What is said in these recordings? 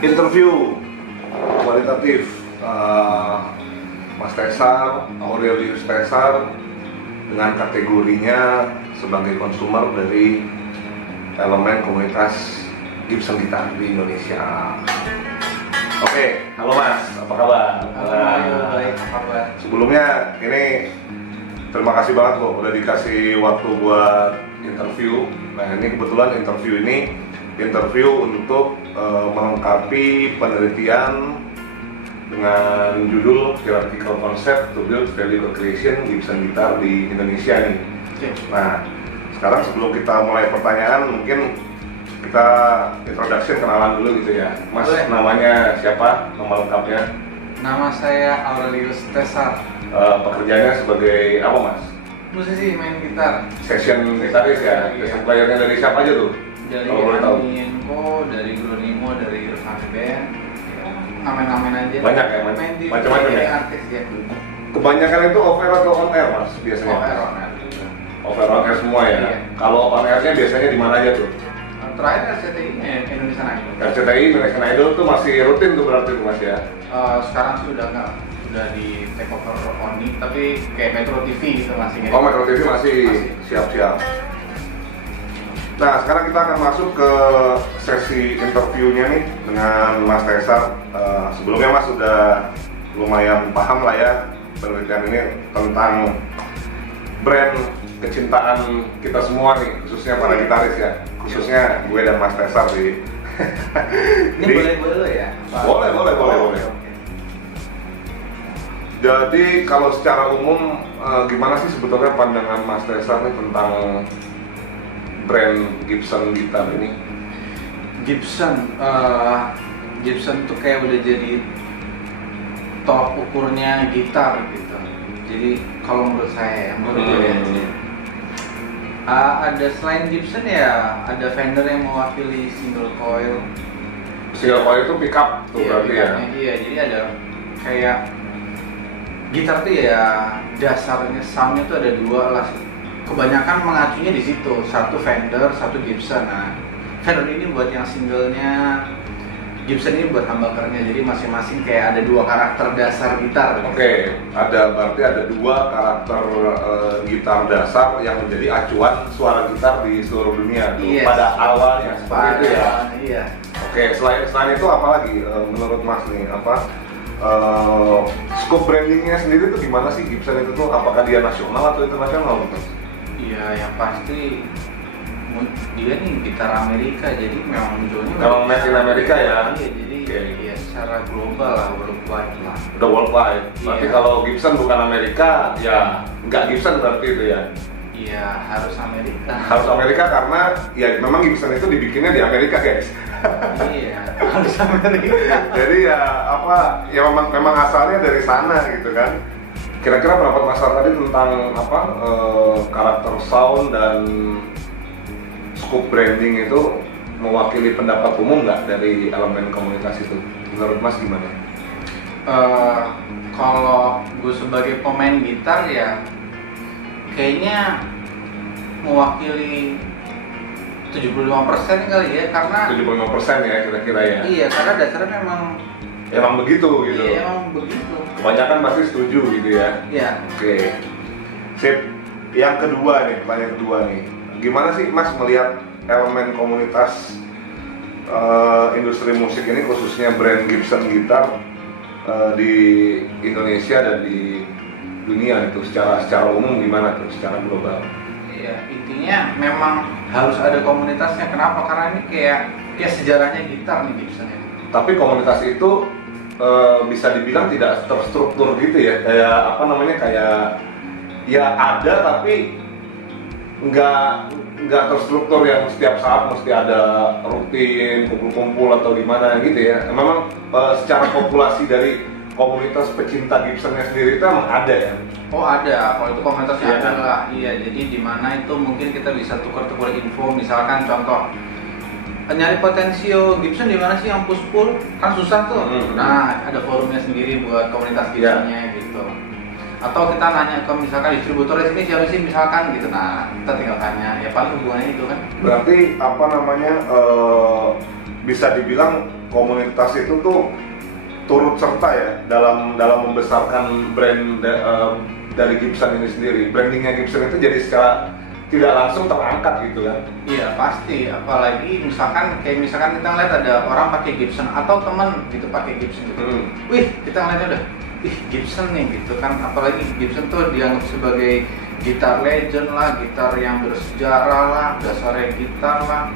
interview kualitatif Mas Tesar, Aurelius Tesar dengan kategorinya sebagai konsumer dari elemen komunitas Gibson gitar di Indonesia. Oke, halo Mas, apa kabar? Baik, apa kabar? Sebelumnya ini terima kasih banget kok udah dikasih waktu buat interview. Nah ini kebetulan interview untuk melengkapi penelitian dengan judul Theoretical Concept to Build Value Creation Gibson Guitar di Indonesia nih. Nah sekarang sebelum kita mulai pertanyaan, mungkin kita introduction, kenalan dulu gitu ya. Mas, boleh. Namanya siapa? Nama lengkapnya? Nama saya Aurelius Tesar. Pekerjaannya sebagai apa Mas? Musisi main gitar. Session gitaris ya? Iya. Session playernya dari siapa aja tuh? Dari Kalau boleh tahu. Aminko, dari Gronimo, dari Irfan Band. Amen-amen aja. Banyak ya, main di macam-macam ya? artis ya. Kebanyakan itu off air atau on air Mas biasanya? OR. Off air, on air semua ya? Iya. Kalau on airnya biasanya di mana aja tuh? Terakhir RCTI-nya Indonesian Idol. RCTI, Indonesian Idol tuh masih rutin tuh berarti tuh Mas ya? Sekarang sudah nggak, sudah di take over Oni, tapi kayak Metro TV gitu masih. Oh, Metro TV masih siap-siap. Nah, sekarang kita akan masuk ke sesi interviewnya nih dengan Mas Tesar. Sebelumnya Mas sudah lumayan paham lah ya penelitian ini tentang brand kecintaan kita semua nih, khususnya para gitaris ya, khususnya gue dan Mas Tesar di. Ini boleh ya? Boleh. Oke. Jadi kalau secara umum gimana sih sebetulnya pandangan Mas Tesar nih tentang brand Gibson gitar ini? Gibson tuh kayak udah jadi tolak ukurnya gitar gitu. Jadi kalau menurut saya, ada selain Gibson ya, ada Fender yang mewakili single coil. Single coil itu pickup tuh berarti ya? Iya, jadi ada kayak gitar tuh ya dasarnya soundnya tuh ada dua lah. Kebanyakan mengacunya di situ, satu Fender, satu Gibson. Nah, Fender ini buat yang singlenya, Gibson ini buat humbuckernya. Jadi masing-masing kayak ada dua karakter dasar gitar. Oke, berarti ada dua karakter gitar dasar yang menjadi acuan suara gitar di seluruh dunia tuh, Yes. pada awalnya seperti itu ya. Iya. Oke, selain itu apa lagi menurut Mas nih, scope brandingnya sendiri tuh gimana sih Gibson itu tuh? Apakah dia nasional atau internasional Mas? Iya, yang pasti dia nih gitar Amerika, jadi memang munculnya Memang made in Amerika ya? Iya, jadi Oke. ya secara global lah, worldwide lah. Udah worldwide. Berarti Iya. kalau Gibson bukan Amerika, ya nggak Gibson berarti itu ya? Iya, harus Amerika. Harus Amerika karena ya memang Gibson itu dibikinnya di Amerika guys. Iya, harus Amerika. Jadi ya ya memang asalnya dari sana gitu kan. Kira-kira pendapat Mas Ar tadi tentang karakter sound dan scope branding itu mewakili pendapat umum nggak dari elemen komunitas itu? Menurut Mas gimana? Kalau gue sebagai pemain gitar ya kayaknya mewakili 75% kali ya, karena 75% ya kira-kira ya? iya, karena dasarnya Emang begitu gitu? iya, emang begitu. Kebanyakan pasti setuju gitu ya? Iya. Oke, sip. Yang kedua nih, pertanyaan kedua nih, gimana sih Mas melihat elemen komunitas industri musik ini, khususnya brand Gibson gitar di Indonesia dan di dunia itu secara umum gimana tuh, secara global? Iya, intinya memang harus ada komunitasnya. Kenapa? Karena ini kayak sejarahnya gitar nih Gibson ini. Tapi komunitas itu bisa dibilang tidak terstruktur gitu ya, kayak ya ada tapi nggak terstruktur yang setiap saat mesti ada rutin kumpul-kumpul atau gimana gitu ya. Memang secara populasi dari komunitas pecinta Gibsonnya sendiri itu emang ada ya? Oh ada, kalau itu komunitasnya Iya, ada kan? lah. Iya, jadi di mana itu mungkin kita bisa tukar-tukar info. Misalkan contoh, nyari potensio Gibson di mana sih yang push-pull? Kan susah tuh. Nah, ada forumnya sendiri buat komunitas Gibsonnya gitu. Atau kita nanya ke misalkan distributornya sini siapa sih misalkan gitu. Nah, kita tinggal tanya. Ya paling hubungannya itu kan. Berarti bisa dibilang komunitas itu tuh turut serta ya dalam membesarkan brand dari Gibson ini sendiri. Brandingnya Gibson itu jadi secara tidak langsung terangkat gitu kan? Iya pasti, apalagi misalkan kita ngeliat ada orang pakai Gibson atau teman gitu pakai Gibson gitu. Wih, kita ngeliatnya udah, ih Gibson nih gitu kan. Apalagi Gibson tuh dianggap sebagai gitar legend lah, gitar yang bersejarah lah, dasarnya gitar lah,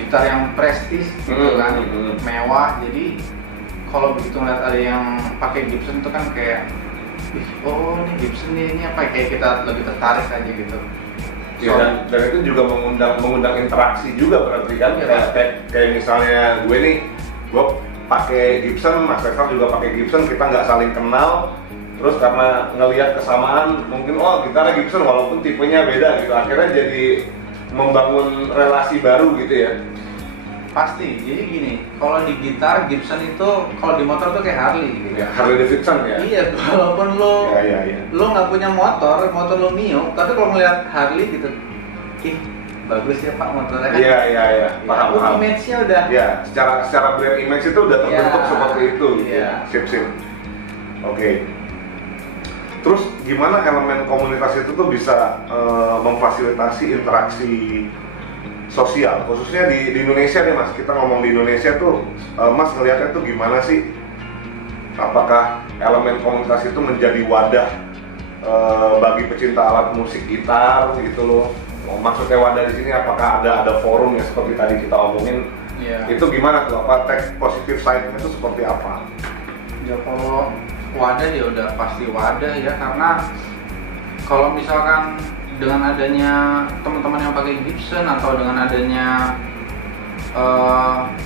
gitar yang prestis gitu kan, mewah. Jadi kalau begitu ngeliat ada yang pakai Gibson tuh kan kayak, oh ini Gibson nih, ini apa, kayak kita lebih tertarik aja gitu. Ya, dan itu juga mengundang interaksi juga berarti kan, kayak misalnya gue nih, gue pakai Gibson, Mas Faisal juga pakai Gibson, kita nggak saling kenal, terus karena ngelihat kesamaan, mungkin gitarnya Gibson walaupun tipenya beda gitu, akhirnya jadi membangun relasi baru gitu ya. Pasti, jadi gini, kalau di gitar Gibson itu, kalau di motor tuh kayak Harley gitu. Ya, Harley Davidson ya? Iya, walaupun lo nggak punya motor lo Mio, tapi kalau ngeliat Harley gitu, bagus ya Pak motornya kan? Iya, paham. Image-nya udah. Ya, secara brand image itu udah terbentuk seperti itu. Iya. Sip. Oke. Terus gimana elemen komunitas itu tuh bisa memfasilitasi interaksi sosial, khususnya di Indonesia nih Mas, kita ngomong di Indonesia tuh, Mas ngeliatnya tuh gimana sih? Apakah elemen komunitas itu menjadi wadah bagi pecinta alat musik gitar gitu loh? Maksudnya wadah di sini apakah ada forum yang seperti tadi kita omongin? Itu gimana tuh? Apa positive side-nya itu seperti apa? Ya kalau wadah ya udah pasti wadah ya, karena kalau misalkan dengan adanya teman-teman yang pakai Gibson atau dengan adanya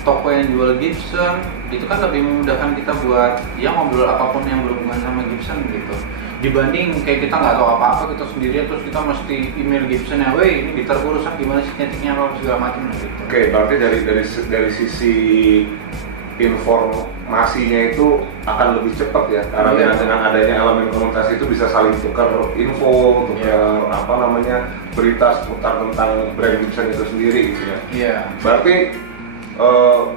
toko yang jual Gibson, itu kan lebih memudahkan kita buat ya ngobrol apapun yang berhubungan sama Gibson gitu, dibanding kayak kita nggak tahu apa-apa, kita sendirian terus kita mesti email Gibson ya, weh ini gitar gue rusak gimana sih nyetiknya kalau segala macam gitu. Oke, berarti dari sisi informasinya itu akan lebih cepat ya, karena dengan adanya elemen komunitas itu bisa saling tukar info, berita seputar tentang brand Gibson itu sendiri gitu ya. Iya. Berarti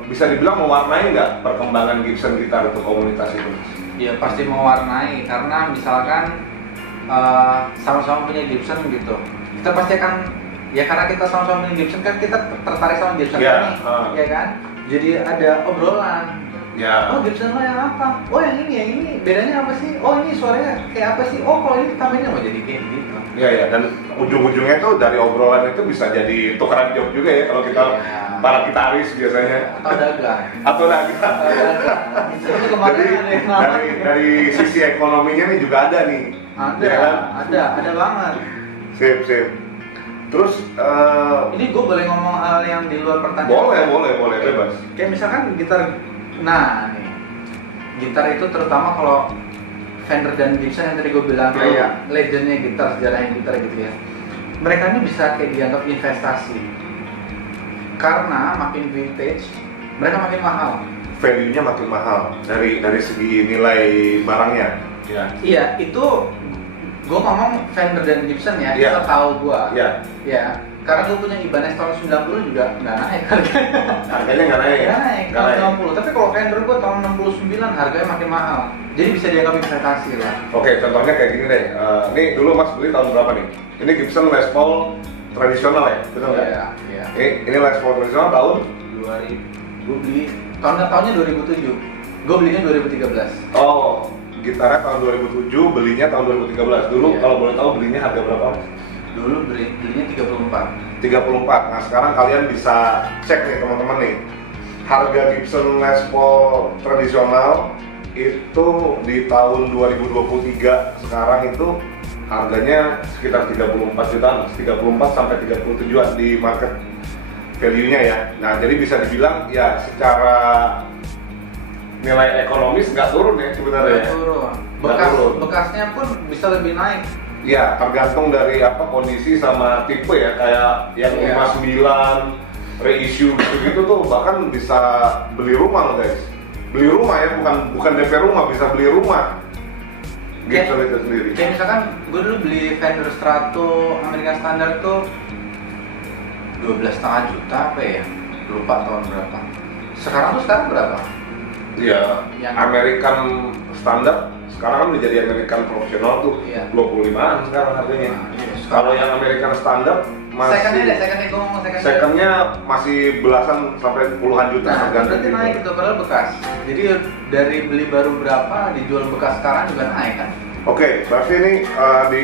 bisa dibilang mewarnai nggak perkembangan Gibson gitar itu komunitas itu? Iya pasti mewarnai, karena misalkan sama-sama punya Gibson gitu, kita pasti akan ya, karena kita sama-sama punya Gibson kan kita tertarik sama Gibson ini, ya kan? Jadi ada obrolan. Ya. Oh Gibson lo yang apa? Oh yang ini bedanya apa sih? Oh ini suaranya kayak apa sih? Oh kalau ini tambahinnya mau jadi kayak gitu. Iya, dan ujung-ujungnya tuh dari obrolan itu bisa jadi tukeran job juga ya kalau kita para gitaris biasanya. Atau dagang. Jadi dari sisi ekonominya nih juga ada nih. Ada banget. Sip. Terus ini gue boleh ngomong hal yang di luar pertanyaan? Boleh bebas. Kayak misalkan gitar, gitar itu terutama kalau Fender dan Gibson yang tadi gue bilang kayak legendnya gitar, sejarahnya gitar gitu ya, mereka ini bisa kayak dianggap investasi, karena makin vintage mereka makin mahal, value-nya makin mahal dari segi nilai barangnya. Iya, itu gue ngomong Fender dan Gibson ya, kita tahu gue. Ya, karena gue punya Ibanez tahun 90 juga nggak naik harganya nggak naik tahun 90. Tapi kalau Fender gue tahun 69 harganya makin mahal, jadi bisa dianggap investasi lah. Oke, contohnya kayak gini deh. Nih dulu Mas beli tahun berapa nih? Ini Gibson Les Paul tradisional ya, betul nggak? Iya. Ini Les Paul tradisional tahun 2000. Gue beli tahunnya 2007. Gue belinya 2013. Oh, gitarnya tahun 2007, belinya tahun 2013. Dulu kalau boleh tahu belinya harga berapa? Dulu belinya 34. Nah sekarang kalian bisa cek nih teman-teman nih, harga Gibson Les Paul tradisional itu di tahun 2023 sekarang itu harganya sekitar 34 jutaan, 34 sampai 37-an di market value-nya ya. Nah jadi bisa dibilang ya secara nilai ekonomis nggak turun ya sebenarnya. Bekasnya pun bisa lebih naik. Ya, tergantung dari kondisi sama tipe ya, kayak yang 59 reissue gitu tuh bahkan bisa beli rumah loh guys. Beli rumah ya, bukan DP rumah, bisa beli rumah. Gibson itu sendiri. Kayak misalkan gue dulu beli Fender Strato Amerika Standard tuh 12,5 juta apa ya? Lupa tahun berapa. Sekarang berapa? Ya, Yang- American standar sekarang kan udah jadi American profesional tuh, Iya. 25-an sekarang harganya. Nah, iya, Kalau yang American standar masih secondnya gue ngomong secondnya. secondnya masih belasan sampai puluhan juta Nah, tergantung. berarti naik itu padahal bekas. Jadi dari beli baru berapa dijual bekas sekarang juga naik kan? Oke, berarti ini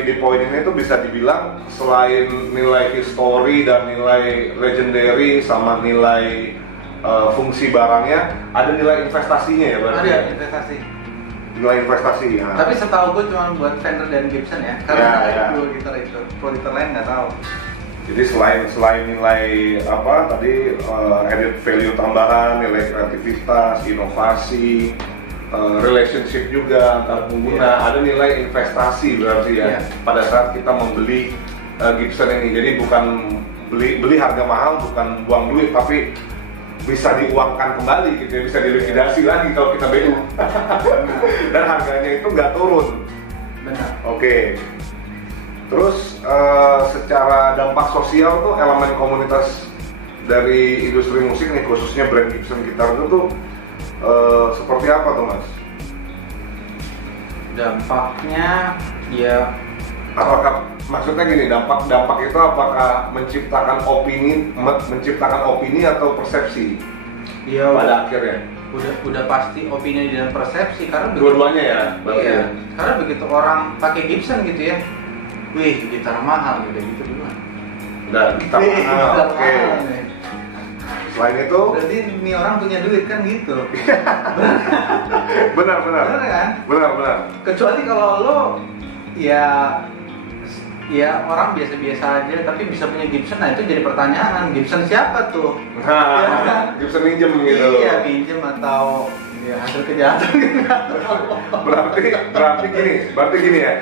di poin ini tuh bisa dibilang selain nilai history dan nilai legendary sama nilai fungsi barangnya, ada nilai investasinya ya berarti. Ada investasi. Nilai investasi. Ya. Tapi setahu gue cuma buat Fender dan Gibson ya. Karena Ya, ada ya. dua gitar itu. Kalau gitar lain nggak tahu. Jadi selain nilai apa tadi added value tambahan, nilai kreativitas, inovasi, relationship juga antar pengguna, ada nilai investasi berarti ya. Iya. Pada saat kita membeli Gibson ini, jadi bukan beli harga mahal, bukan buang duit, tapi bisa diuangkan kembali gitu ya, bisa dilikuidasi lagi kalau kita BU. Dan harganya itu nggak turun. Benar. Oke. Terus secara dampak sosial tuh elemen komunitas dari industri musik nih, khususnya brand Gibson gitar itu tuh seperti apa tuh Mas? Dampaknya ya Apakah maksudnya gini, dampak itu apakah menciptakan opini atau persepsi ya pada akhirnya? udah pasti opini dan persepsi karena Dua-duanya ya, berarti iya, ya? karena begitu orang pakai Gibson gitu ya, wih gitar mahal udah gitu duluan. Dan gitar Wih, mahal, gitar oke. mahal nih. Selain itu, Berarti ini orang punya duit kan gitu. benar. Benar kan? Benar. Kecuali kalau lo ya orang biasa-biasa aja tapi bisa punya Gibson, nah itu jadi pertanyaan, Gibson siapa tuh? Nah, Gibson minjem gitu. Iya, pinjem atau ya hasil kejahatan gitu. berarti gini ya,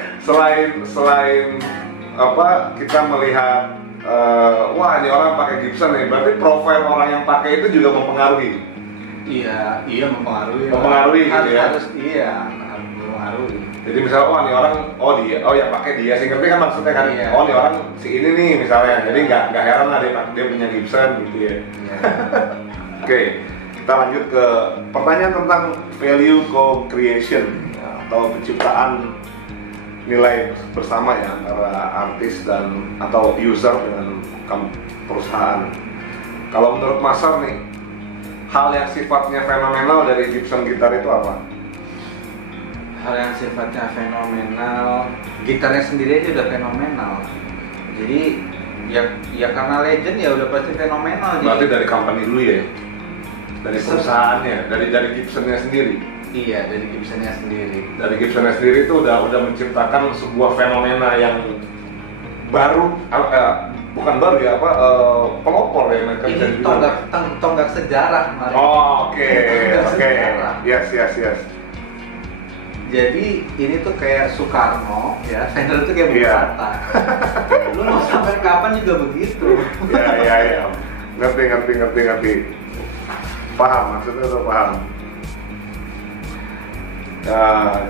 selain apa kita melihat wah ini orang pakai Gibson nih, berarti profil orang yang pakai itu juga mempengaruhi. Iya mempengaruhi. Mempengaruhi gitu ya? Harus mempengaruhi. Jadi misalnya wah ini orang yang pakai dia sih, ngerti kan maksudnya kan? Iya. Oh ini orang si ini nih misalnya, jadi nggak heran lah dia punya Gibson gitu ya. Iya. Oke, kita lanjut ke pertanyaan tentang value co-creation atau penciptaan nilai bersama ya antara artis dan atau user dengan perusahaan. Kalau menurut Masar nih, hal yang sifatnya fenomenal dari Gibson gitar itu apa? Hal yang sifatnya fenomenal, gitarnya sendiri aja udah fenomenal. Jadi ya karena legend ya udah pasti fenomenal. Berarti Jadi dari company dulu ya? Dari perusahaannya, dari Gibsonnya sendiri? iya, dari Gibsonnya sendiri. Dari Gibsonnya sendiri itu udah menciptakan sebuah fenomena yang baru, bukan baru ya, pelopor ya mereka bisa Ini bilang. tonggak sejarah, Mari. Oh, oke. Sejarah. Yes. Jadi ini tuh kayak Soekarno, ya Fender tuh kayak Bung Iya. Hatta. Lu mau sampai kapan juga begitu. Ya. Ngerti. Paham, maksudnya tuh paham.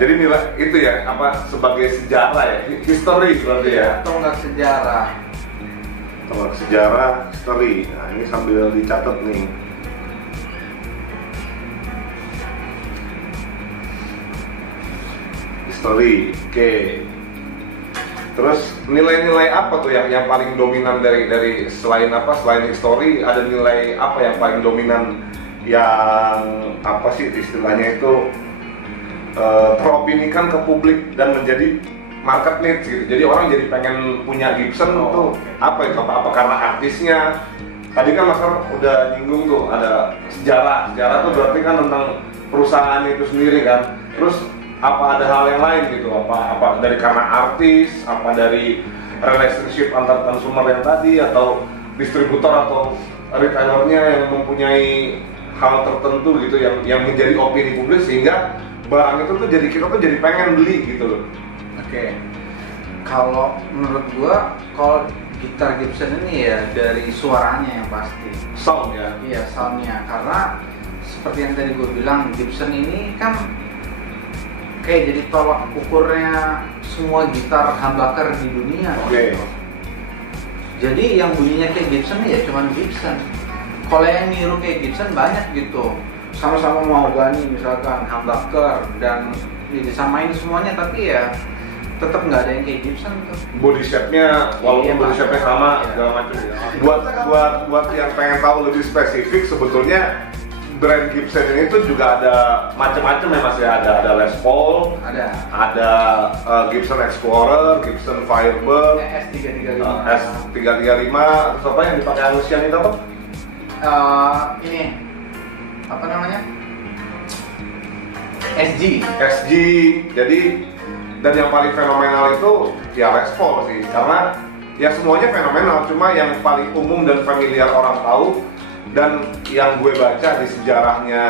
Jadi nilai itu ya, apa sebagai sejarah ya, history berarti ya. Tonggak sejarah. Kalau sejarah, history. Nah ini sambil dicatat nih. History, oke. Terus nilai-nilai apa tuh yang paling dominan dari selain history, ada nilai apa yang paling dominan yang apa sih istilahnya itu teropinikan ke publik dan menjadi market needs gitu. Jadi orang jadi pengen punya Gibson tuh apa itu? Apa karena artisnya? Tadi kan Mas Ar udah nyinggung tuh ada sejarah. Sejarah tuh berarti kan tentang perusahaan itu sendiri kan. Terus apa ada hal yang lain gitu? Apa dari karena artis? Apa dari relationship antar consumer yang tadi atau distributor atau retailernya yang mempunyai hal tertentu gitu yang menjadi opini publik sehingga barang itu tuh kita jadi pengen beli gitu loh. Oke. Kalau menurut gua, kalau gitar Gibson ini ya dari suaranya yang pasti. Sound ya. Iya, soundnya. Karena seperti yang tadi gua bilang, Gibson ini kan kayak jadi tolak ukurnya semua gitar humbucker di dunia. Oke. Jadi yang bunyinya kayak Gibson ya cuman Gibson. Kalau yang niru kayak Gibson banyak gitu, sama-sama mahogani misalkan, humbucker dan disamain semuanya, tapi ya tetap nggak ada yang kayak Gibson tuh. Body shape-nya, walaupun body shape-nya sama, segala macam ya. Buat yang pengen tahu lebih spesifik, sebetulnya brand Gibson ini tuh juga ada macam-macam ya Mas ya. Ada Les Paul, ada Gibson Explorer, Gibson Firebird, S335, S335, terus apa yang dipakai Angus yang itu apa? Ini apa namanya? SG. Jadi dan yang paling fenomenal itu ya Les Paul sih, karena ya semuanya fenomenal, cuma yang paling umum dan familiar orang tahu dan yang gue baca di sejarahnya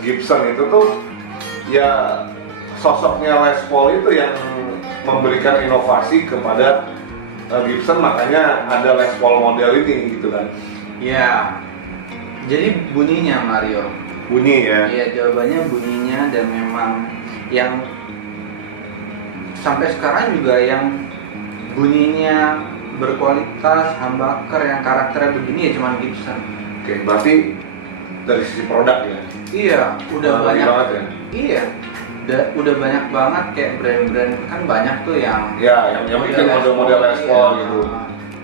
Gibson itu tuh ya sosoknya Les Paul itu yang memberikan inovasi kepada Gibson, makanya ada Les Paul model ini gitu kan. Ya, jadi bunyinya Mario. Bunyi ya? Iya, jawabannya bunyinya, dan memang yang sampai sekarang juga yang bunyinya berkualitas, humbucker yang karakternya begini ya cuman Gibson. Oke, berarti dari sisi produk ya? Iya, udah banyak banget ya? Iya, udah banyak banget kayak brand-brand, kan banyak tuh yang yang bikin model-model Les Paul iya. gitu.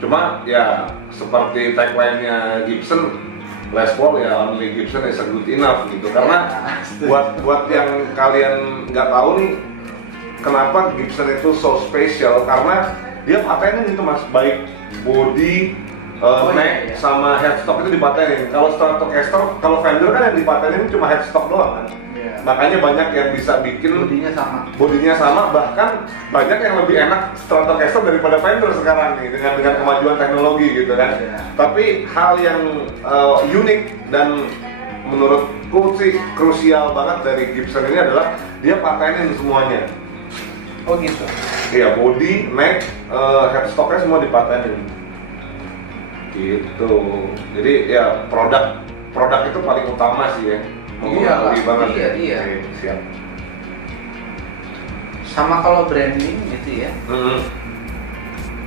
Cuma ya seperti tagline-nya Gibson, Les Paul ya only Gibson is a good enough gitu. Karena buat yang kalian nggak tahu nih, kenapa Gibson itu so special, karena dia patenin itu Mas, baik body, neck, sama headstock itu dipatenin. Kalau Stratocaster, kalau Fender kan yang dipatenin cuma headstock doang kan. Makanya banyak yang bisa bikin bodinya sama, bahkan banyak yang lebih enak Stratocaster daripada Fender sekarang nih dengan kemajuan teknologi gitu kan. Tapi hal yang unik dan menurutku sih krusial banget dari Gibson ini adalah dia patenin semuanya. Oh gitu? Iya, body, neck, headstocknya semua dipatenin gitu. Jadi ya produk itu paling utama sih ya. Iya banget. Iya. Oke, siap. Sama kalau branding gitu ya.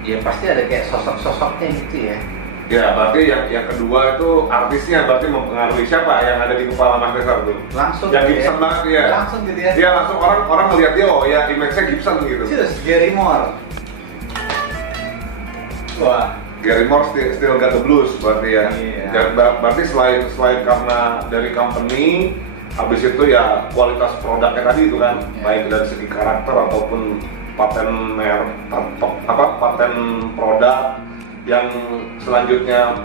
Ya pasti ada kayak sosok-sosoknya gitu ya. Ya, berarti yang kedua itu artisnya berarti mempengaruhi siapa yang ada di kepala Mas Cesar tuh? Langsung. Yang Gibson banget ya. Langsung gitu ya. Iya, langsung orang melihat dia, oh ya image-nya Gibson gitu. Serius, Gary Moore. Wah, Gary Moore still got the blues berarti ya. Iya. Dan berarti selain karena dari company, habis itu ya kualitas produknya tadi itu kan, baik dari segi karakter ataupun paten produk. Yang selanjutnya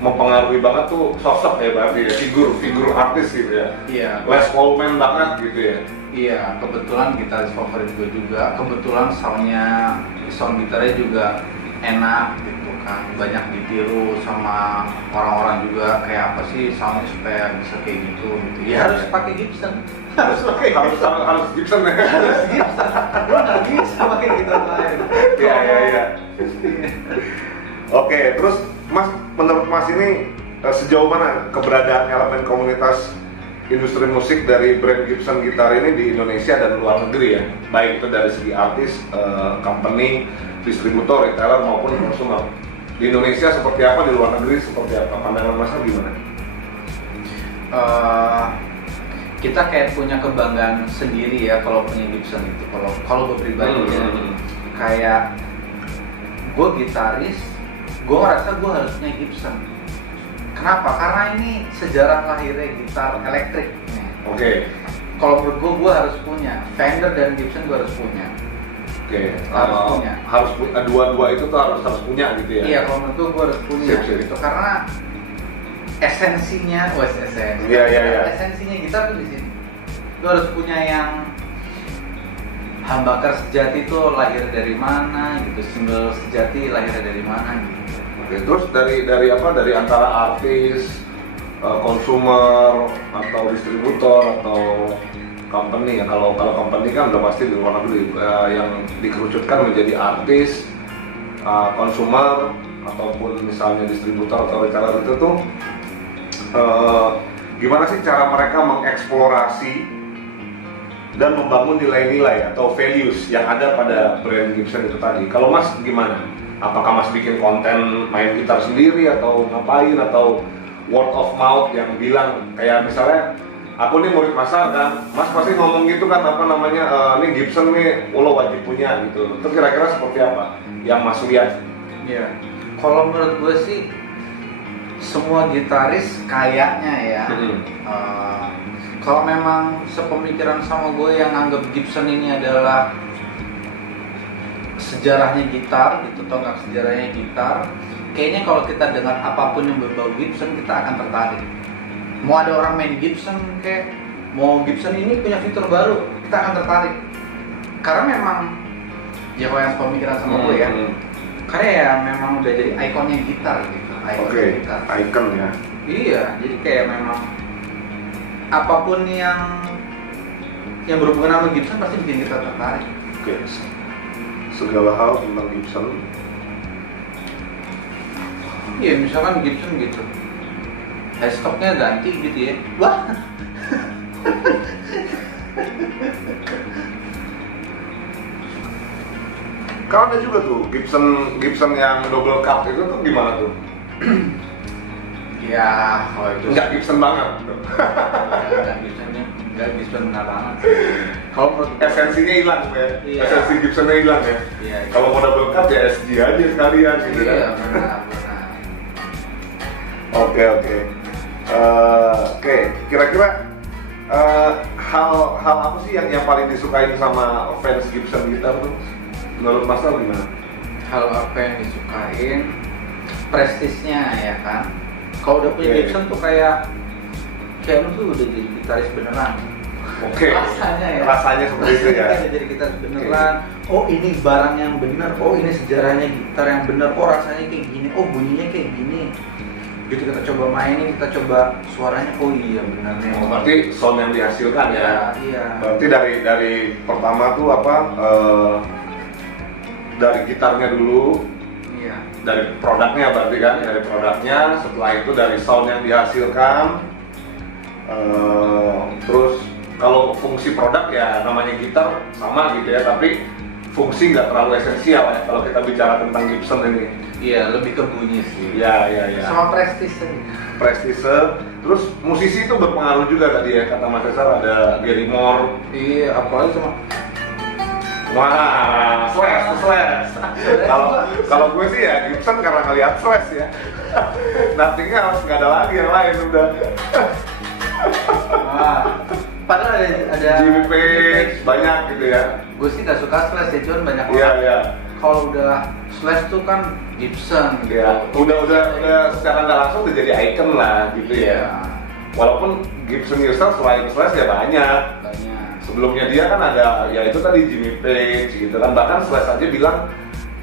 mempengaruhi banget tuh sosok ya berarti ya, figur artis gitu ya. Iya. Les Paul man banget gitu ya. Iya, kebetulan gitaris favorit gue juga. Kebetulan sound gitarnya juga enak gitu kan. Banyak ditiru sama orang-orang juga, kayak apa sih soundnya supaya bisa kayak gitu. Ya harus pakai Gibson. harus Gibson ya. Harus Gibson. Lo nggak bisa pakai gitar lain. Iya. Oke, terus Mas, menurut Mas ini sejauh mana keberadaan elemen komunitas industri musik dari brand Gibson gitar ini di Indonesia dan luar negeri ya? Baik itu dari segi artis, company, distributor, retailer maupun konsumer. Di Indonesia seperti apa, di luar negeri seperti apa? Pandangan Mas gimana? Kita kayak punya kebanggaan sendiri ya kalau punya Gibson itu. Kalau gue pribadi ya, kayak gue gitaris, gue ngerasa gue harus punya Gibson. Kenapa? Karena ini sejarah lahirnya gitar elektrik. Oke. Kalau menurut gue harus punya Fender dan Gibson, gue harus punya. Oke. Harus punya. Dua-dua itu tuh harus punya gitu ya? Iya, kalau menurut gue harus punya. Gitu. Karena esensinya, esensinya gitar tuh di sini. Lu harus punya yang humbucker sejati itu lahir dari mana gitu, single sejati lahirnya dari mana gitu. Oke, terus dari antara artis, konsumer atau distributor atau company ya, kalau company kan udah pasti di luar negeri, yang dikerucutkan menjadi artis, konsumer ataupun misalnya distributor atau retailer itu tuh gimana sih cara mereka mengeksplorasi dan membangun nilai-nilai atau values yang ada pada brand Gibson itu tadi? Kalau Mas gimana? Apakah Mas bikin konten main gitar sendiri atau ngapain, atau word of mouth yang bilang kayak misalnya aku nih murid Masar kan, Mas pasti ngomong gitu kan apa namanya, nih Gibson nih lo wajib punya gitu. Itu kira-kira seperti apa yang Mas lihat? Iya. Kalau menurut gue sih semua gitaris kayaknya ya. Kalau memang sepemikiran sama gue yang anggap Gibson ini adalah sejarahnya gitar gitu, atau nggak sejarahnya gitar, kayaknya kalau kita dengar apapun yang berbau Gibson kita akan tertarik. Mau ada orang main Gibson kayak mau Gibson ini punya fitur baru, kita akan tertarik. Karena memang ya kalau yang sepemikiran sama gue ya, karena ya memang udah jadi ikonnya gitar gitu, ikonnya gitar. Icon ya. Iya, jadi kayak memang apapun yang berhubungan sama Gibson pasti bikin kita tertarik. Oke. Segala hal tentang Gibson. Iya, misalkan Gibson gitu, headstocknya ganti gitu ya. Wah. Kalau ada juga tuh Gibson yang double cup itu tuh gimana tuh? Ya, kalau itu Nggak Gibson banget. nggak Gibson benar banget. Kalau menurut Esensinya hilang ya. Iya. Esensi Gibsonnya hilang ya. Iya. Kalau mau double cup ya SG aja sekalian gitu Iya, kan. benar. Oke. Oke, kira-kira hal apa sih yang paling disukain sama fans Gibson gitar tuh? Menurut Mas Al gimana? Hal apa yang disukain? Prestisnya ya kan. Kalau udah punya Oke. Gibson tuh kayak lu tuh udah jadi gitaris beneran. Oke. Rasanya ya. Rasanya seperti itu ya. Udah jadi gitaris beneran. Oh ini barang yang bener. Oh ini sejarahnya gitar yang bener. Oh rasanya kayak gini. Oh bunyinya kayak gini. Gitu kita coba mainin, kita coba suaranya. Oh iya bener nih. Oh, berarti sound yang dihasilkan ya. Iya. Berarti dari pertama tuh apa? Dari gitarnya dulu, Iya. dari produknya berarti kan, dari produknya. Setelah itu dari sound yang dihasilkan. Terus kalau fungsi produk ya namanya gitar sama gitu ya, tapi fungsi nggak terlalu esensial ya kalau kita bicara tentang Gibson ini. Iya lebih ke bunyi sih. Ya. Sama prestis aja. Prestise. Terus musisi itu berpengaruh juga tadi ya, kata Mas Cesar ada Gary Moore. Iya apalagi sama. Wah, slash. Kalau gue sih ya Gibson karena ngeliat slash ya. Nothing else, nggak ada lagi yang lain udah. Wah. Padahal ada Jimmy Page banyak gitu ya. Gue sih gak suka slash ya, cuman banyak Iya. Kalau udah slash tuh kan Gibson gitu. Ya, udah secara nggak langsung udah jadi icon lah gitu ya. Iya. Walaupun Gibson user selain slash ya banyak. Sebelumnya dia kan ada ya itu tadi Jimmy Page gitu kan, bahkan slash aja bilang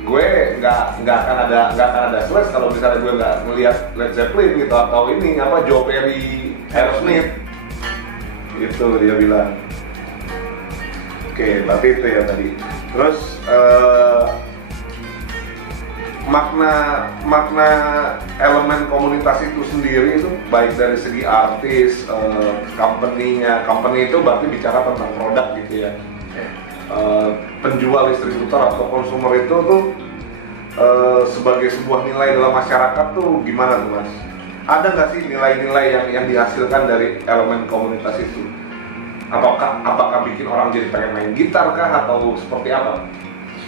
gue nggak akan ada slash kalau misalnya gue nggak ngelihat Led Zeppelin gitu atau ini apa Joe Perry, Aerosmith gitu dia bilang. Oke, berarti itu ya tadi. Terus makna elemen komunitas itu sendiri itu baik dari segi artis, company itu berarti bicara tentang produk gitu ya. Penjual, distributor atau konsumer itu tuh sebagai sebuah nilai dalam masyarakat tuh gimana tuh Mas? Ada nggak sih nilai-nilai yang dihasilkan dari elemen komunitas itu? Apakah bikin orang jadi pengen main gitar kah atau seperti apa?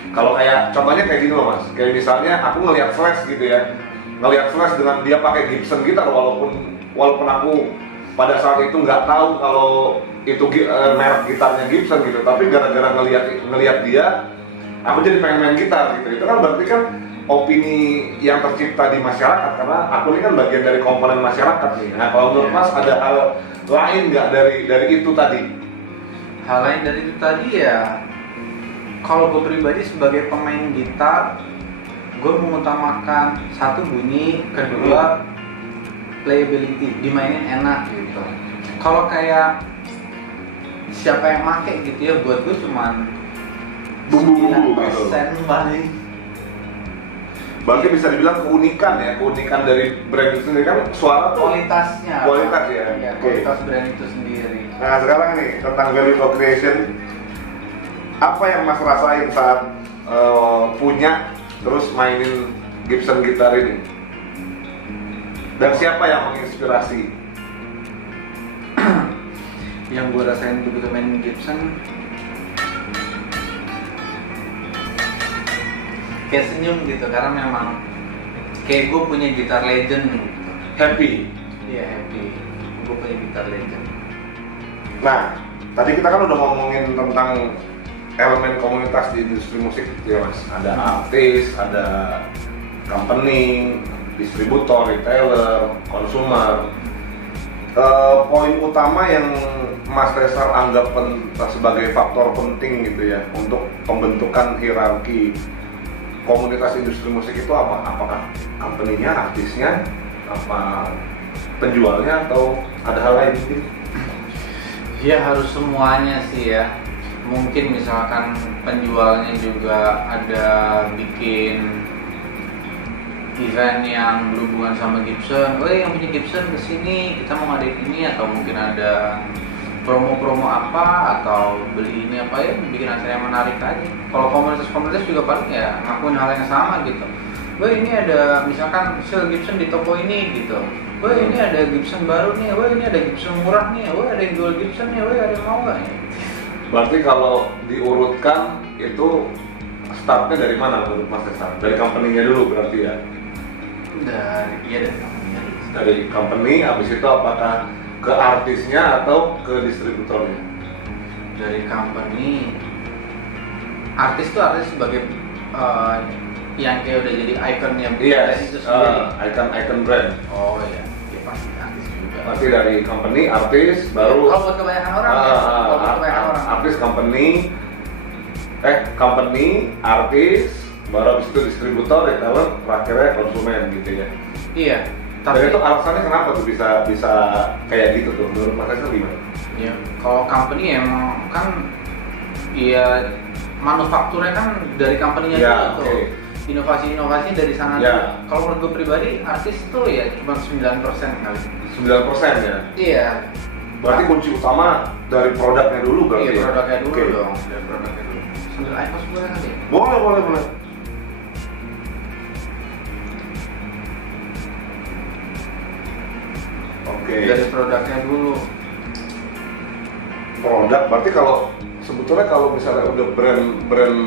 Kalau kayak contohnya kayak gini loh Mas, kayak misalnya aku ngelihat Slash gitu ya, ngelihat Slash dengan dia pakai Gibson gitar walaupun aku pada saat itu nggak tahu kalau itu merek gitarnya Gibson gitu, tapi gara-gara ngelihat dia, aku jadi pengen main gitar gitu. Itu kan berarti kan opini yang tercipta di masyarakat karena aku ini kan bagian dari komponen masyarakat nih. Nah kalau menurut Mas ada hal lain nggak dari itu tadi? Hal lain dari itu tadi ya, kalau gue pribadi sebagai pemain gitar, gue mengutamakan satu bunyi, kedua playability, dimainin enak gitu. Kalau kayak siapa yang make gitu ya, buat gue cuman Bumbu-bumbu gitu. 9% paling. Berarti bisa dibilang keunikan dari brand itu sendiri kan suara tuh Kualitasnya. Kualitas ya? Ya, Oke. kualitas brand itu sendiri. Nah sekarang nih tentang value co-creation, apa yang Mas rasain saat punya terus mainin Gibson gitar ini? Dan siapa yang menginspirasi? Yang gue rasain begitu main Gibson, kayak senyum gitu, karena memang kayak gue punya gitar legend gitu. Happy. Iya, happy. Gue punya gitar legend. Nah, tadi kita kan udah ngomongin tentang elemen komunitas di industri musik gitu ya mas. Ada artis, ada company, distributor, retailer, konsumer. Poin utama yang Mas Resar anggap sebagai faktor penting gitu ya untuk pembentukan hierarki komunitas industri musik itu apa? Apakah company-nya, artisnya, apa penjualnya, atau ada hal lain mungkin? Ya harus semuanya sih ya. Mungkin misalkan penjualnya juga ada bikin event yang berhubungan sama Gibson. Yang punya Gibson kesini, kita mau ngadain ini, atau mungkin ada promo-promo apa, atau beli ini apa ya, bikin acara yang menarik aja. Kalau komunitas-komunitas juga paling ya ngakuin hal yang sama gitu. Ini ada misalkan sale Gibson di toko ini gitu. Ini ada Gibson baru nih. Ini ada Gibson murah nih. Ada yang jual Gibson nih. Ada yang mau nggak? Berarti kalau diurutkan itu startnya dari mana menurut Mas Resar? Dari company-nya dulu berarti ya? Dari company-nya. Dari company, habis itu apakah ke artisnya atau ke distributornya? Dari company. Artis tuh artis sebagai yang kayak udah jadi ikonnya brand itu sendiri. Icon brand. Oh iya, ya pasti artis juga. Pasti dari company, artis, baru. Kalau buat kebanyakan orang ya. Kalau buat kebanyakan orang. Artis, company, artis, baru habis itu distributor, retailer, terakhirnya konsumen gitu ya. Iya. Dan itu alasannya kenapa tuh bisa kayak gitu tuh? Menurut Mas Resar gimana? Ya, kalau company emang kan ya manufakturnya kan dari company-nya Ya, dulu tuh. Inovasi-inovasi dari sana Ya. tuh. Kalau menurut gue pribadi, artis tuh ya cuma 9% kali. 9% ya? Iya. Berarti kunci utama dari produknya dulu berarti. Iya, produknya dulu Oke. dong. Dari produknya dulu. Sambil iPhone boleh kali ya? Boleh. Oke. Dari produknya dulu. Produk berarti sebetulnya kalau misalnya udah brand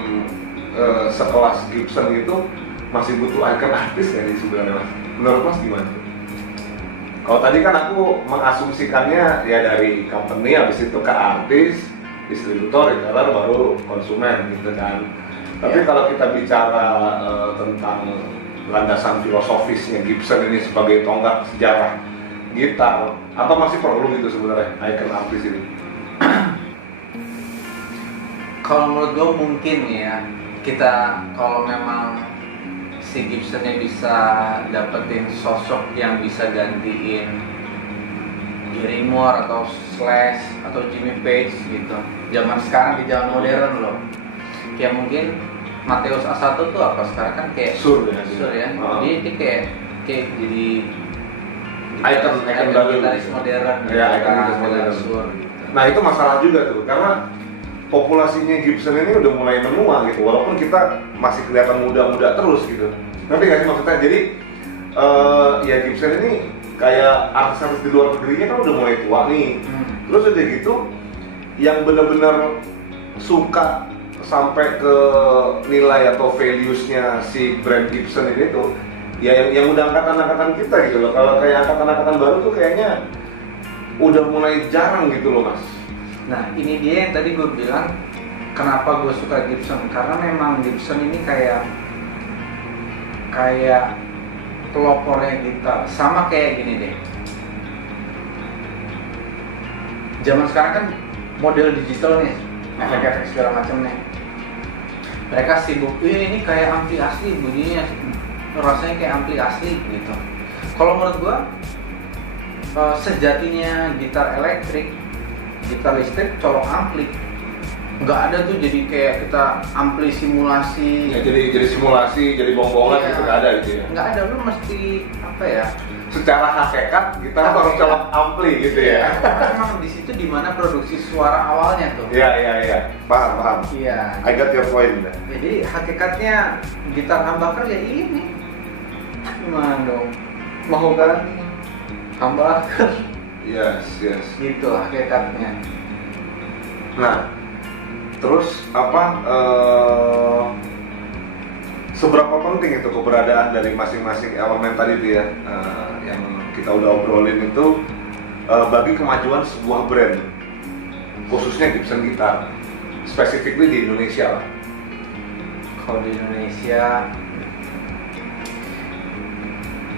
sekelas Gibson gitu masih butuh icon artis ya nih sebenarnya Mas. Menurut Mas gimana? Kalau tadi kan aku mengasumsikannya ya dari company, habis itu ke artis, distributor, retailer, baru konsumen gitu kan. Tapi kalau kita bicara tentang landasan filosofisnya Gibson ini sebagai tonggak sejarah gitar, apa masih perlu gitu sebenarnya icon artis ini? Kalau menurut gue mungkin ya, kita kalau memang si Gibsonnya bisa dapetin sosok yang bisa gantiin Gary Moore atau Slash atau Jimmy Page gitu. Zaman sekarang di zaman modern loh. Kayak mungkin Mateus A1 tuh apa sekarang kan kayak Sur ya. Dia kayak jadi Icon baru. gitaris modern. Ya, icon modern. Sur gitu. Nah itu masalah juga tuh, karena populasinya Gibson ini udah mulai menua gitu, walaupun kita masih kelihatan muda-muda terus gitu. Nanti nggak sih maksudnya? Jadi ya Gibson ini kayak artis-artis di luar negerinya kan udah mulai tua nih. Terus udah gitu, yang benar-benar suka sampai ke nilai atau values-nya si brand Gibson ini tuh, ya yang udah angkatan-angkatan kita gitu loh. Kalau kayak angkatan-angkatan baru tuh kayaknya udah mulai jarang gitu loh Mas. Nah ini dia yang tadi gue bilang kenapa gue suka Gibson, karena memang Gibson ini kayak pelopornya gitar, sama kayak gini deh. Zaman sekarang kan model digital nih, efek-efek segala macam nih. Mereka sibuk, ini kayak ampli asli, bunyinya rasanya kayak ampli asli gitu. Kalau menurut gue sejatinya gitar elektrik, gitar listrik colok ampli, nggak ada tuh jadi kayak kita ampli simulasi. Ya, jadi simulasi, jadi bohong-bohongan gitu nggak ada gitu ya? Nggak ada, lu mesti apa ya? Secara hakikat kita harus colok ampli gitu ya? Karena emang di situ dimana produksi suara awalnya tuh. Iya, paham. Iya. I got your point. Jadi hakikatnya gitar humbucker ya ini. Gimana dong? Mau ganti? humbucker. Yes. Gitu hakikatnya. Nah, terus seberapa penting itu keberadaan dari masing-masing elemen tadi itu ya, yang kita udah obrolin itu bagi kemajuan sebuah brand, khususnya Gibson Guitar, specifically di Indonesia lah. Kalau di Indonesia,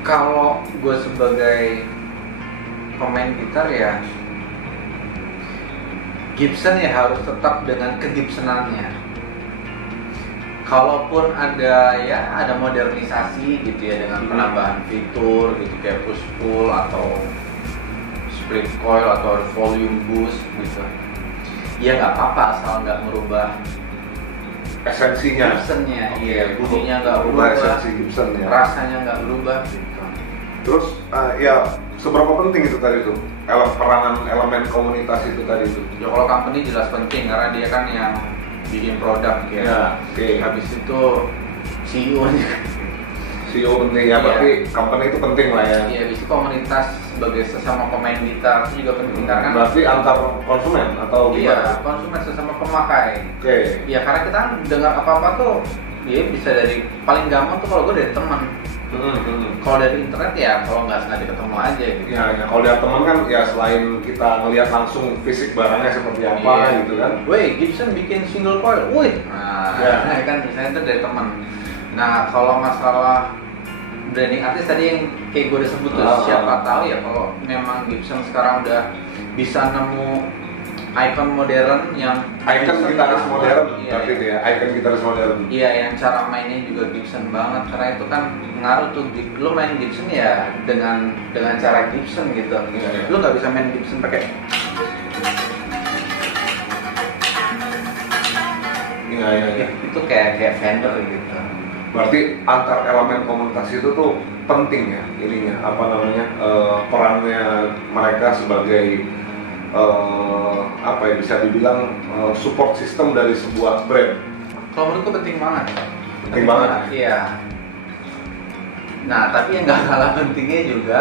kalau gue sebagai pemain gitar ya, Gibson ya harus tetap dengan ke-Gibsonannya. Kalaupun ada modernisasi gitu ya, dengan penambahan fitur gitu kayak push pull atau split coil atau volume boost gitu, ya nggak apa-apa asal nggak merubah Esensinya. Gibsonnya. Iya, bunyinya nggak Merubah berubah, esensi Gibson ya. rasanya nggak berubah gitu. Terus ya seberapa penting itu tadi tuh peranan elemen komunitas itu tadi tuh? Ya kalau company jelas penting karena dia kan yang bikin produk ya. Ya, oke. Habis itu CEO-nya. CEO penting ya, Iya. berarti company itu penting lah ya. Iya, habis itu komunitas sebagai sesama pemain gitar itu juga penting karena kan Berarti antar konsumen atau iya, gimana? konsumen sesama pemakai. Oke. Ya karena kita kan dengar apa-apa tuh ya bisa dari paling gampang tuh kalau gue dari teman. Kalau dari internet ya kalau nggak sengaja ketemu aja gitu. Ya, kalau lihat teman kan ya selain kita ngelihat langsung fisik barangnya seperti apa Iya. gitu kan. Woi, Gibson bikin single coil, woi. Nah, Ya. kan misalnya itu dari teman. Nah, kalau masalah branding artis tadi yang kayak gue udah sebut tuh, siapa tahu ya kalau memang Gibson sekarang udah bisa nemu icon modern yang Icon gitaris modern, iya, berarti itu ya, icon gitaris modern. iya, yang cara mainnya juga Gibson banget karena itu kan ngaruh tuh, lu main Gibson ya dengan cara Gibson gitu. Iya. Lu nggak bisa main Gibson pakai Iya. itu kayak Fender gitu. Berarti antar elemen komunitas itu tuh penting ya ininya, apa namanya, perannya mereka sebagai apa ya, bisa dibilang support system dari sebuah brand. Kalau menurutku penting banget. Penting banget. Iya. Nah, tapi yang nggak kalah pentingnya juga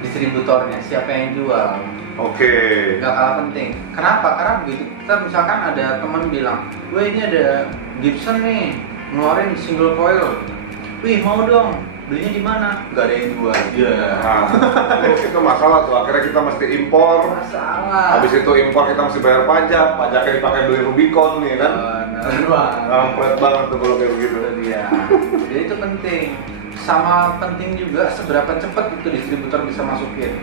distributornya, siapa yang jual. Oke. Nggak kalah penting. Kenapa? Karena begitu kita misalkan ada teman bilang, wah ini ada Gibson nih, ngeluarin single coil. Wih mau dong, belinya di mana? Nggak ada yang jual. Iya. Nah, itu masalah tuh, akhirnya kita mesti impor. Masalah. Habis itu impor kita mesti bayar pajak, pajaknya dipakai beli Rubicon nih kan. Bener banget. Kampret banget tuh kalau kayak begitu. Itu dia. Jadi itu penting. Sama penting juga seberapa cepat itu distributor bisa masukin.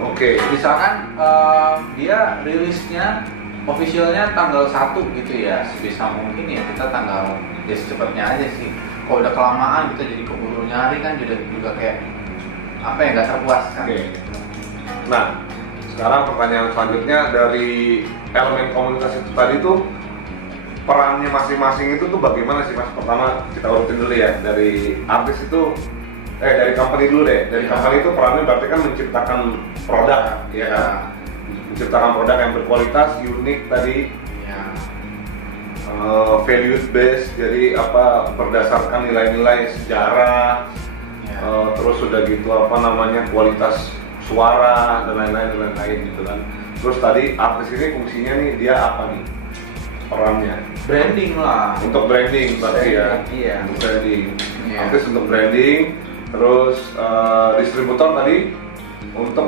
Oke. Misalkan dia rilisnya officialnya tanggal 1 gitu ya, sebisa mungkin ya kita tanggal ya secepatnya aja sih. Kalau udah kelamaan kita jadi keburu nyari kan juga kayak apa ya, nggak terpuaskan. Oke. Nah, sekarang pertanyaan selanjutnya dari elemen komunitas itu tadi tuh, perannya masing-masing itu tuh bagaimana sih Mas? Pertama kita urutin dulu ya, dari artis itu dari company dulu deh. Dari Ya. company itu perannya berarti kan menciptakan produk, ya kan? Menciptakan produk yang berkualitas, unik tadi, Ya. value based, jadi apa, berdasarkan nilai-nilai sejarah, Ya. terus udah gitu apa namanya, kualitas suara dan lain-lain gitu kan. Terus tadi artis ini fungsinya nih dia apa nih perannya? Branding lah. Untuk branding berarti ya. Iya. Untuk branding. Iya. Artis untuk branding. Terus distributor tadi untuk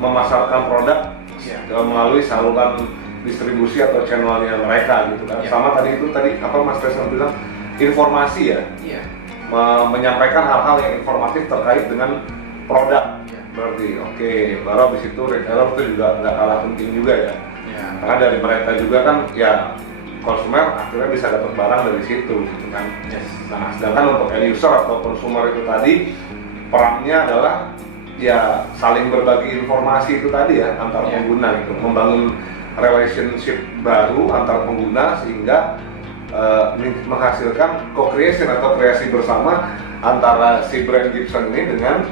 memasarkan produk Iya. melalui saluran distribusi atau channelnya mereka gitu kan. Iya. Sama tadi itu apa Mas Tresna bilang, informasi ya. Iya. Menyampaikan hal-hal yang informatif terkait dengan produk. Iya. Berarti oke, baru habis itu retailer itu juga nggak kalah penting juga ya. Iya. Karena dari mereka juga kan ya konsumer akhirnya bisa dapat barang dari situ gitu kan. Yes. Nah, sedangkan untuk end user atau konsumer itu tadi perannya adalah ya saling berbagi informasi itu tadi ya antar Iya. pengguna gitu, membangun relationship baru antar pengguna sehingga menghasilkan co-creation atau kreasi bersama antara si brand Gibson ini dengan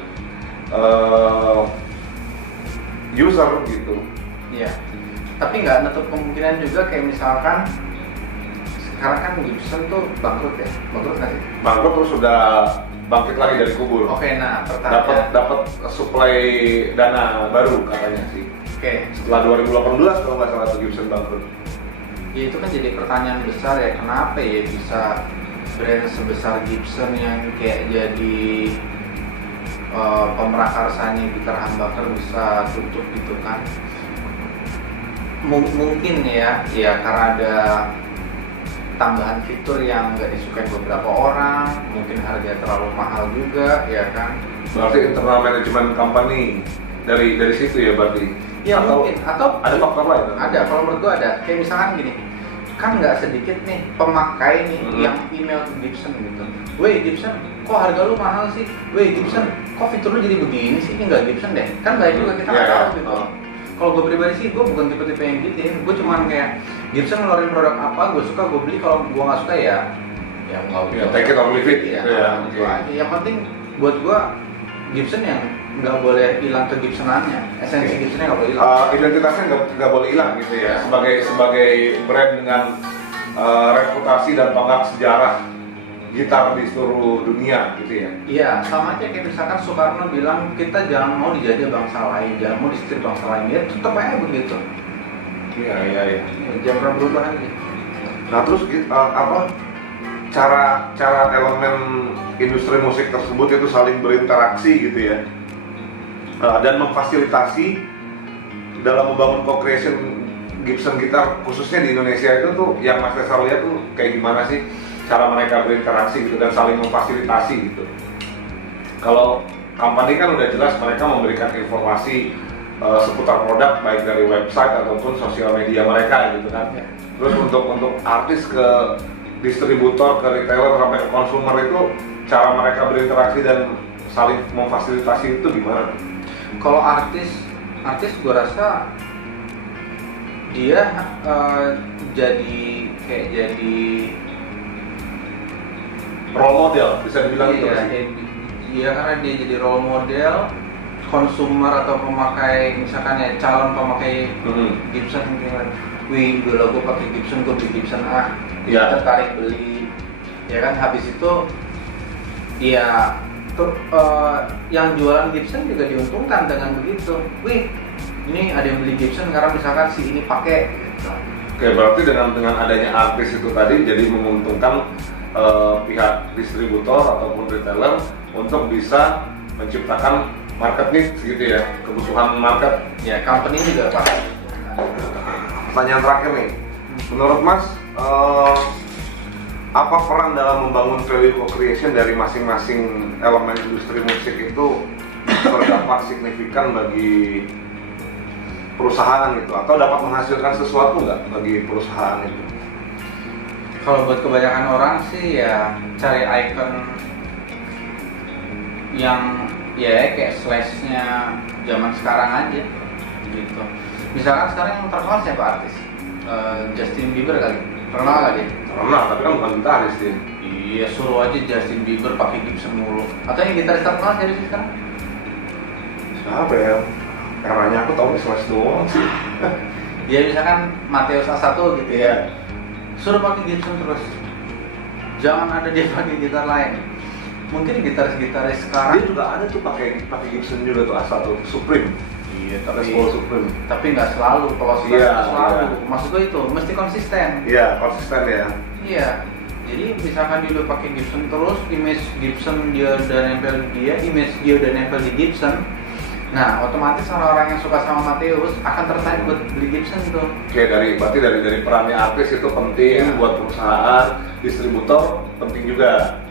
user gitu. Iya. Tapi nggak nutup kemungkinan juga kayak misalkan sekarang kan Gibson tuh bangkrut ya, bangkrut nggak sih? Bangkrut terus sudah bangkit lagi dari kubur. Oke, nah pertanyaan. Dapat supply dana baru katanya sih. Oke. Setelah 2018 kalau nggak salah tuh Gibson bangkrut. Ya itu kan jadi pertanyaan besar ya, kenapa ya bisa brand sebesar Gibson yang kayak jadi pemrakarsanya gitar humbucker bisa tutup gitu kan. Mungkin ya karena ada tambahan fitur yang nggak disukai beberapa orang, mungkin harga terlalu mahal juga ya kan. Berarti internal manajemen company dari situ ya berarti. Ya mungkin, atau ada faktor lain? Ada, kalau menurut gua ada. Kayak misalkan gini, kan nggak sedikit nih pemakai nih yang email ke Gibson gitu. Weh Gibson, kok harga lu mahal sih? Weh Gibson, kok fitur lu jadi begini sih? Ini nggak Gibson deh. Kan baik juga kita nggak tahu gitu. Kalau gue pribadi sih, gue bukan tipe-tipe yang gitu ya. Gue cuman kayak Gibson ngeluarin produk apa, gue suka gue beli. Kalau gue nggak suka ya nggak ya, take it or leave it ya, gitu ya. gitu aja. Yang penting buat gue Gibson yang nggak boleh hilang ke Gibsonannya, esensi Gibsonnya nggak boleh hilang. Identitasnya nggak boleh hilang gitu ya. Sebagai brand dengan reputasi dan tonggak sejarah gitar di seluruh dunia gitu ya. Iya, sama aja kayak misalkan Soekarno bilang kita jangan mau dijajah bangsa lain, jangan mau disetir bangsa lain, ya tetap aja begitu. Iya. Jangan pernah berubah aja. Nah terus cara elemen industri musik tersebut itu saling berinteraksi gitu ya, dan memfasilitasi dalam membangun co-creation Gibson gitar khususnya di Indonesia itu tuh yang Mas Reza lihat tuh kayak gimana sih cara mereka berinteraksi gitu dan saling memfasilitasi gitu. Kalau company kan udah jelas mereka memberikan informasi seputar produk baik dari website ataupun sosial media mereka gitu kan. Terus untuk artis ke distributor, ke retailer sampai ke konsumer itu cara mereka berinteraksi dan saling memfasilitasi itu gimana? Kalau artis gue rasa dia jadi role model bisa dibilang gitu kan? Iya, karena dia jadi role model konsumer atau pemakai, misalkan ya calon pemakai Gibson gitu. Wih, dulu gue pakai Gibson, gue beli Gibson tertarik beli, ya kan. Habis itu ya yang jualan Gibson juga diuntungkan dengan begitu. Wih, ini ada yang beli Gibson karena misalkan si ini pakai gitu. Oke, berarti dengan adanya artis itu tadi jadi menguntungkan pihak distributor ataupun retailer untuk bisa menciptakan market needs gitu ya, kebutuhan market. Ya, company juga Pak. Pertanyaan terakhir nih, menurut Mas apa peran dalam membangun value co-creation dari masing-masing elemen industri musik itu berdampak signifikan bagi perusahaan itu, atau dapat menghasilkan sesuatu nggak bagi perusahaan itu? Kalau buat kebanyakan orang sih ya cari icon yang ya kayak slashnya zaman sekarang aja gitu. Misalkan sekarang yang terkenal siapa artis? Justin Bieber kali, terkenal nggak dia? Terkenal, tapi kan bukan gitaris dia. Iya, suruh aja Justin Bieber pakai Gibson mulu. Atau yang gitaris terkenal siapa sih sekarang? Siapa ya? Eranya aku tahu di Slash doang sih. Ya misalkan Mateus A1 gitu ya. Suruh pakai Gibson terus. Jangan ada dia pakai gitar lain. Mungkin gitaris-gitaris sekarang dia juga ada tuh pakai Gibson juga tuh A1 Supreme. Iya, Supreme. Tapi nggak selalu. Kalau sekarang nggak selalu. Iya. Maksud gue itu mesti konsisten. Iya, konsisten ya. Iya. Jadi misalkan dia udah pakai Gibson terus, image Gibson dia udah nempel di dia, image dia udah nempel di Gibson. Nah, otomatis orang-orang yang suka sama Mateus akan tertarik buat beli Gibson tuh. Oke, berarti dari perannya artis itu penting buat perusahaan, distributor penting juga.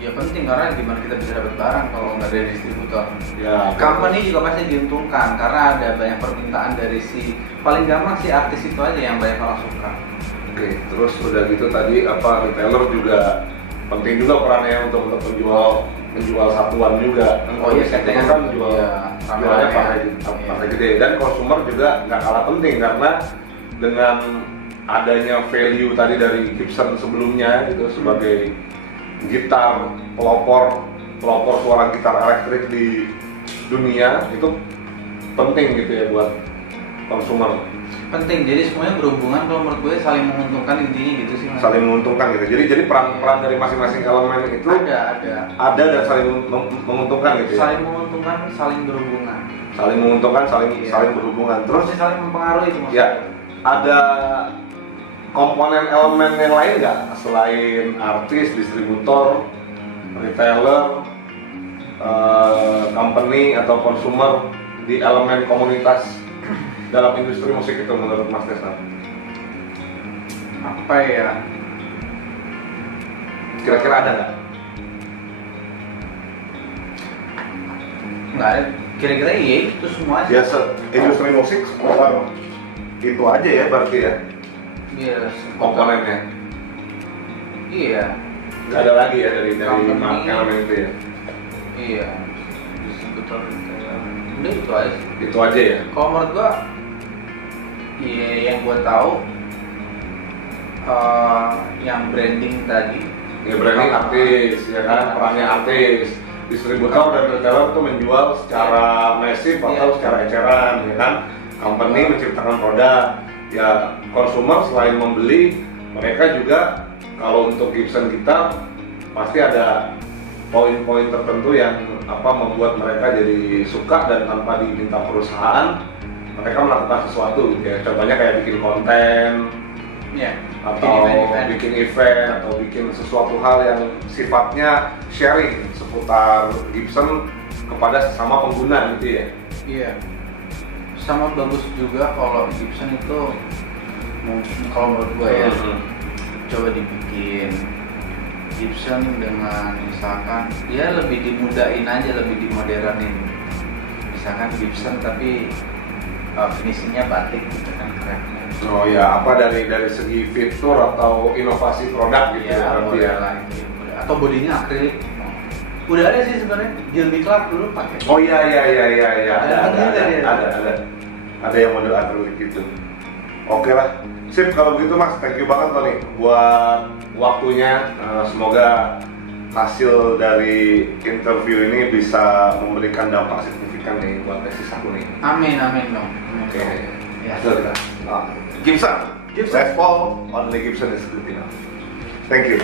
Ya penting, karena gimana kita bisa dapat barang kalau nggak dari distributor. Ya. Company juga pasti diuntungkan karena ada banyak permintaan dari si paling gampang si artis itu aja yang banyak orang suka. Oke, terus udah gitu tadi retailer juga penting juga perannya untuk menjual satuan juga. Oh iya, settingan kan jualnya pakai gede, dan konsumer juga nggak kalah penting karena dengan adanya value tadi dari Gibson sebelumnya gitu sebagai gitar pelopor suara gitar elektrik di dunia itu penting gitu ya buat konsumer. penting. Jadi semuanya berhubungan, kalau menurut gue saling menguntungkan, intinya gitu sih Mas. Saling menguntungkan gitu. Jadi peran dari masing-masing elemen itu ada dan saling menguntungkan gitu ya. Saling menguntungkan, saling berhubungan. Saling menguntungkan, Iya. saling berhubungan. Terus Terus saling mempengaruhi itu Mas. ya ada komponen elemen yang lain nggak selain artis, distributor, retailer, company atau consumer di elemen komunitas dalam industri musik itu menurut Mas Tesna? Apa ya? Kira-kira ada nggak? Nggak ada. Kira-kira iya itu semua sih. Biasa industri musik seputar itu aja ya berarti ya Iya. komponennya. Iya. Nggak ada lagi ya dari Company. elemen itu ya. Iya. Distributor retailer. Udah itu aja sih. Itu aja ya. Kalau menurut gua, iya yang gua tahu, yang branding tadi. Ya branding artis ya kan, perannya artis. Distributor dan retailer itu menjual secara masif atau Iya. secara eceran ya kan. Company menciptakan produk. Ya konsumer selain membeli, mereka juga kalau untuk Gibson gitar pasti ada poin-poin tertentu yang membuat mereka jadi suka, dan tanpa diminta perusahaan mereka melakukan sesuatu gitu ya. Contohnya kayak bikin konten Iya. atau event. bikin event atau bikin sesuatu hal yang sifatnya sharing seputar Gibson kepada sesama pengguna gitu ya. Iya. Sama bagus juga kalau Gibson itu mungkin kalau menurut gue ya, coba dibikin Gibson dengan misalkan ya lebih dimudahin aja, lebih dimodernin. Misalkan Gibson tapi finishingnya batik gitu kan, keren. Oh ya, apa dari segi fitur atau inovasi produk gitu Iya, ya berarti boleh ya. lah itu. Atau bodinya akrilik. Udah ada sih sebenarnya. Gilby Clark dulu pakai. Oh iya Ada. ada yang model akrilik gitu. Oke lah, sip kalau begitu Mas, thank you banget loh nih buat waktunya. Semoga hasil dari interview ini bisa memberikan dampak signifikan nih buat tesis aku nih. Amin dong. Oke. Ya. Gibson. Les Paul, only Gibson is good enough. Thank you.